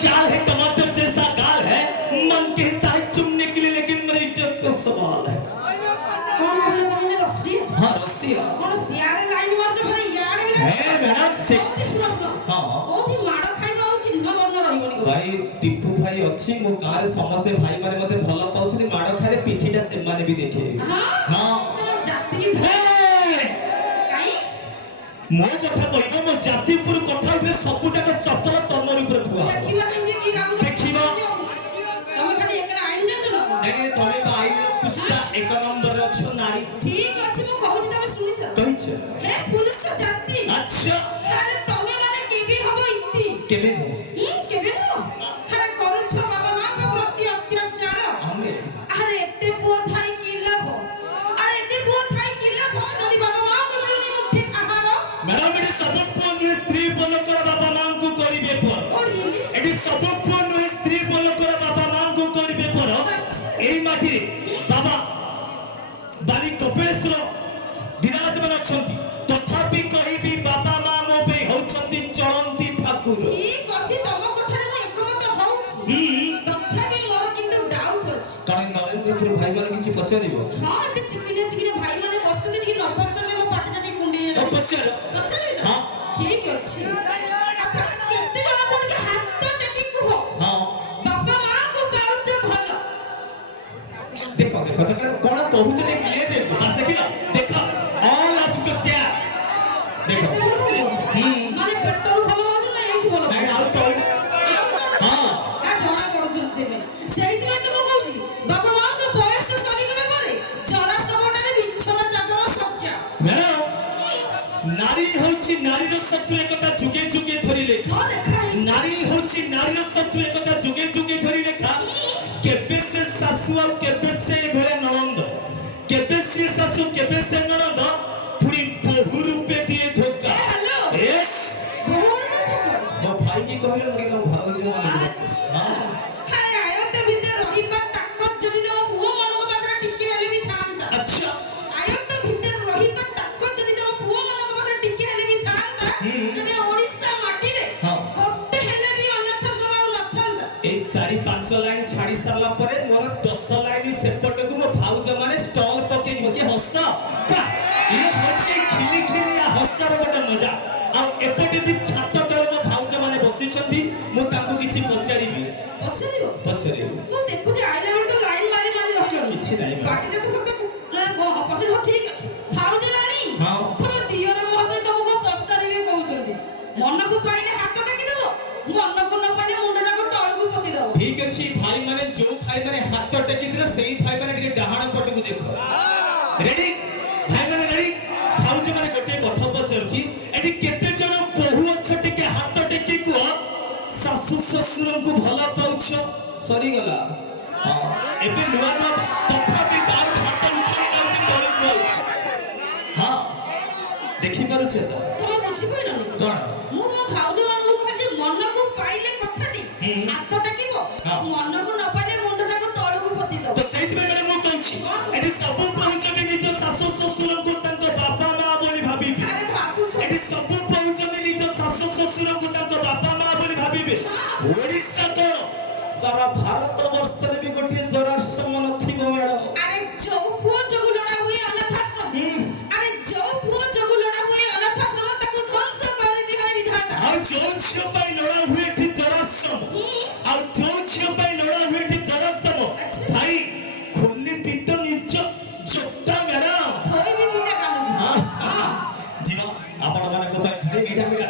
चाल है टमाटर जैसा गाल है, मन कहता है चुमने के लिए लेकिन मेरी इज्जत का सवाल है। कौन कहला तमने रस्सी? हाँ रसिया। कौन सियारे लाइन मारछ भले याडे बिना? है मैडम से। कोठी सुनो सुनो। हाँ। कोठी माडो खाइबा हो चिन्ह गर्न रहिबनी। भाई टिप्पू भाई अच्छी मो गाँव रे समस्त भाई माने मते भल पाउछथि माडो खाइले पिठीटा से माने भी देखे। हां। हां। तम जाति की काई? मो कथा कहबो मो जाति पुर कथा उठे सब जाक चप्पल तमर ऊपर थुआ। देखिबा केंगे की गाउ देखिबा। तमे खाली एकला आइन न न। नहीं तमे तो आई पुष्टा एक नंबर रे अछ नारी। ठीक अछि मो कहूछि तमे सुनि स। कहिछ। हे पुरुष जाति। अच्छा। अरे तमे माने केबे हबो इति? केबे नो? केबे नो? अरे करूछ बाबा मां का प्रति अत्याचार। हमें अरे एते पुଅ थाई कि लाभ? अरे एते पुଅ थाई कि लाभ? जदि बाबा मां को मिलुनी मुठे आहार। मैडम एडी सब पुଅ नुहे स्त्री बोल कर बाबा मां को करिवे पर। Oh really? एडी सब पुଅ नुहे स्त्री बोल कर बाबा मां को करिवे पर। एई माटी रे बाबा बाली कपिलेश्वर विराजमान अछंती तथापि कहिबी बाबा मां मो पे होछंती चलंती ठाकुर। ठीक अछि तम कथा रे एकमत होउछि। तथापि मोर किंतु डाउट अछि। काहे नरेंद्र भाई माने किछि पचारिबो? हां एते चिकने चिकने भाई माने बसते टिके न पचले मो पाटीटा टिके कुंडी ओ पचार। पचले तो? हां ठीक अछि। आता केते जण कोन के हाथ टेकी कुहो? हां बाबा मां को पाउछ भलो। देखो देखो देखो कोन कहूछ ने क्लियर दे बस देखिला देखो ऑल ऑफ द क्या देखो माने पेट्रोल भलो बाजू ना एठी भलो मैं आउट कर हां का जणा पडुछन से में सेहित में तो कहूची बाबा मां के बयस सरी गले पारे जरा सबटारे बिछना चादर सज्जा मैडम नारी होची नारी रो शत्रु एकता जुगे जुगे धरि लेखा नारी होची नारी रो शत्रु एकता जुगे जुगे धरि लेखा केबे से सासु और केबे से भेले ननंद केबे से सासु केबे से ननंद पूरी बहु रूपे दिए धोखा यस मो भाई की कहले मगे न भाई जो हां अरे आयत भीतर रहिबा ताकत जदी न पुओ मनक पात्र टिके हेले भी थांता अच्छा आयत भीतर रहिबा ताकत जदी न पुओ मनक पात्र टिके हेले भी थांता तबे ओडिसा माटी रे कोटे हेले भी अनाथ आश्रम न थांता ए 4-5 लाइन छाड़ी सारला परे मोर 10 लाइन सेपट को मो भाउज माने स्टॉल पके के हस ये होचे खिली खिली हसर गोटे मजा आ एपटे भी छात तळे मो भाउज माने बसी छथि मो ताको किछि पचारिबी पचारिबो मु देखु जे आइला बेल तो लाइन मारी मारी रहजो किछि नाही पाटीटा तो सते पचर हो ठीक अछि भाउज रानी हां तम दियर मोहसे तुमको पचारिबे कहउछन्ती मन को पाइले हाथ टेकी देबो मन को न पाइले मुंडटा को तळकु पति देबो ठीक अछि भाई माने जो भाई माने हाथ टेकी दिले सेही भाई माने टिके डाहाण पटकु देखो रेडी भाई माने रेडी भाउज माने गोटे कथा पचरछि एडी केते जण बहु अछ टिके हाथ टेकी को सासु ससुर को भला पाउछ सरी गला हां एबे नुवा न तथापि डाउट हाथ ऊपर जाउछि तळे को हां देखि पारुछ त तुम बुझी पाइलो कोन मु मो भाउज मान को कहजे मन को पाइले कथाटी हाथ टेकीबो मन को न पाइले मुंडटा को तळकु पति देबो तो सेहित में मैंने मु कहछि एडी सब पहुंचबे निज सासु ससुर को तंतो बापा मां बोली भाबीबे अरे भाबुछ एडी सब पहुंचबे निज सासु ससुर को तंतो बापा मां बोली भाबीबे ओडिसा तो सारा भारत वर्ष रे भी गोटे जरा समन थिबो मैडम अरे जो पुओ जगु लड़ा हुए अनाथ आश्रम अरे जो पुओ जगु लड़ा हुए अनाथ आश्रम ताको ध्वंस कर दिबा विधाता आ जो छियो पाई लड़ा हुए थी जरा सम आ जो छियो पाई लड़ा हुए थी जरा सम भाई खुली पिट निच जोटा मैडम होई भी दिना कानु हां जीवा आपण माने को पाई घरे मीठा मीठा